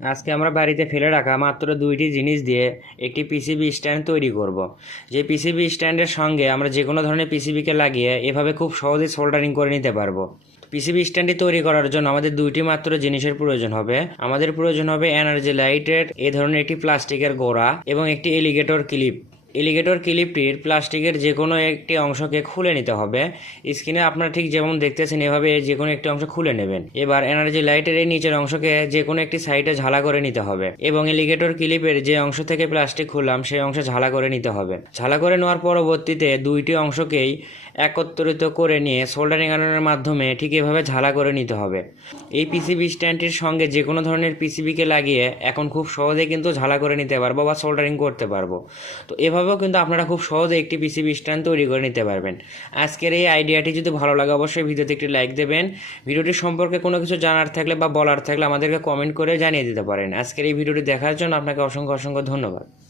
আজকে আমরা বাড়িতে ফেলে রাখা মাত্র দুইটি জিনিস দিয়ে একটি পিসিবি স্ট্যান্ড তৈরি করব। যে পিসিবি স্ট্যান্ডের সঙ্গে আমরা যে কোনো ধরনের পিসিবিকে লাগিয়ে এভাবে খুব সহজে সোল্ডারিং করে নিতে পারব। পিসিবি স্ট্যান্ডটি তৈরি করার জন্য আমাদের দুইটি মাত্র জিনিসের প্রয়োজন হবে। আমাদের প্রয়োজন হবে এনার্জি লাইটের এ ধরনের একটি প্লাস্টিকের গোড়া এবং একটি এলিগেটর ক্লিপ এলিগেটর ক্লিপটির প্লাস্টিকের যে কোনো একটি অংশকে খুলে নিতে হবে। স্ক্রিনে আপনারা ঠিক যেমন দেখতেছেন, এভাবে যে কোনো একটি অংশ খুলে নেবেন। এবার এনার্জি লাইটের এই নিচের অংশকে যে কোনো একটি সাইডে ঝালা করে নিতে হবে এবং এলিগেটর ক্লিপের যে অংশ থেকে প্লাস্টিক খুললাম, সেই অংশ ঝালা করে নিতে হবে। ঝালা করে নেওয়ার পরবর্তীতে দুইটি অংশকেই একত্রিত করে নিয়ে সোল্ডারিং আয়রনের মাধ্যমে ঠিক এভাবে ঝালা করে নিতে হবে। এই পিসিবি স্ট্যান্ডটির সঙ্গে যে কোনো ধরনের পিসিবিকে লাগিয়ে এখন খুব সহজে কিন্তু ঝালা করে নিতে পারব বা সোল্ডারিং করতে পারব। তো এভাবেও কিন্তু আপনারা খুব সহজে একটি পিসিবি স্ট্যান্ড তৈরি করে নিতে পারবেন। আজকের এই আইডিয়াটি যদি ভালো লাগে, অবশ্যই ভিডিওতে একটি লাইক দেবেন। ভিডিওটি সম্পর্কে কোনো কিছু জানার থাকলে বা বলার থাকলে আমাদেরকে কমেন্ট করে জানিয়ে দিতে পারেন। আজকের এই ভিডিওটি দেখার জন্য আপনাকে অসংখ্য অসংখ্য ধন্যবাদ।